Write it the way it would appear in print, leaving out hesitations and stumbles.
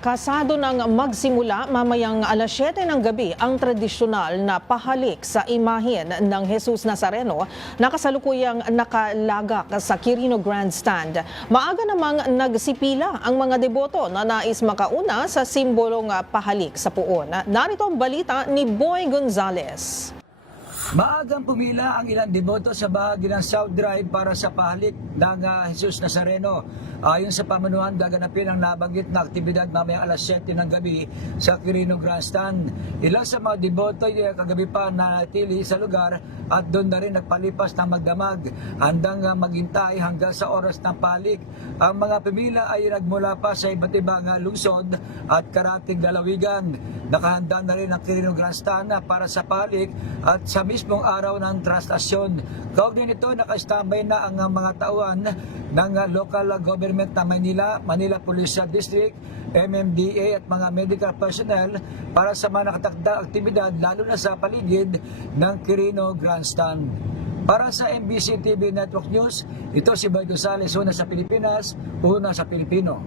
Kasado ng magsimula mamayang alas 7 ng gabi ang tradisyonal na pahalik sa imahen ng Jesus Nazareno na kasalukuyang nakalagak sa Quirino Grandstand. Maaga namang nagsipila ang mga deboto na nais makauna sa simbolong pahalik sa puon. Narito ang balita ni Boy Gonzales. Maagang pumila ang ilang deboto sa bahagi ng South Drive para sa pahalik ng Jesus Nazareno. Ayon sa pamunuan, gaganapin ang nabanggit na aktibidad mamayang alas 7 ng gabi sa Quirino Grandstand. Ilan sa mga deboto ay kagabi pa nanatili sa lugar at doon na rin nagpalipas ng magdamag, handang maghintay hanggang sa oras ng pahalik. Ang mga pumila ay nagmula pa sa iba't ibang lungsod at karating lalawigan. Nakahanda na rin ang Quirino Grandstand para sa pahalik at sa mismong araw ng translation. Kaugnay nito, nakastambay na ang mga tauhan ng local government ng Manila Police District, MMDA at mga medical personnel para sa mga nakatakdang aktibidad lalo na sa paligid ng Quirino Grandstand. Para sa MBC TV Network News, ito si Boy Gonzales, una sa Pilipinas, una sa Pilipino.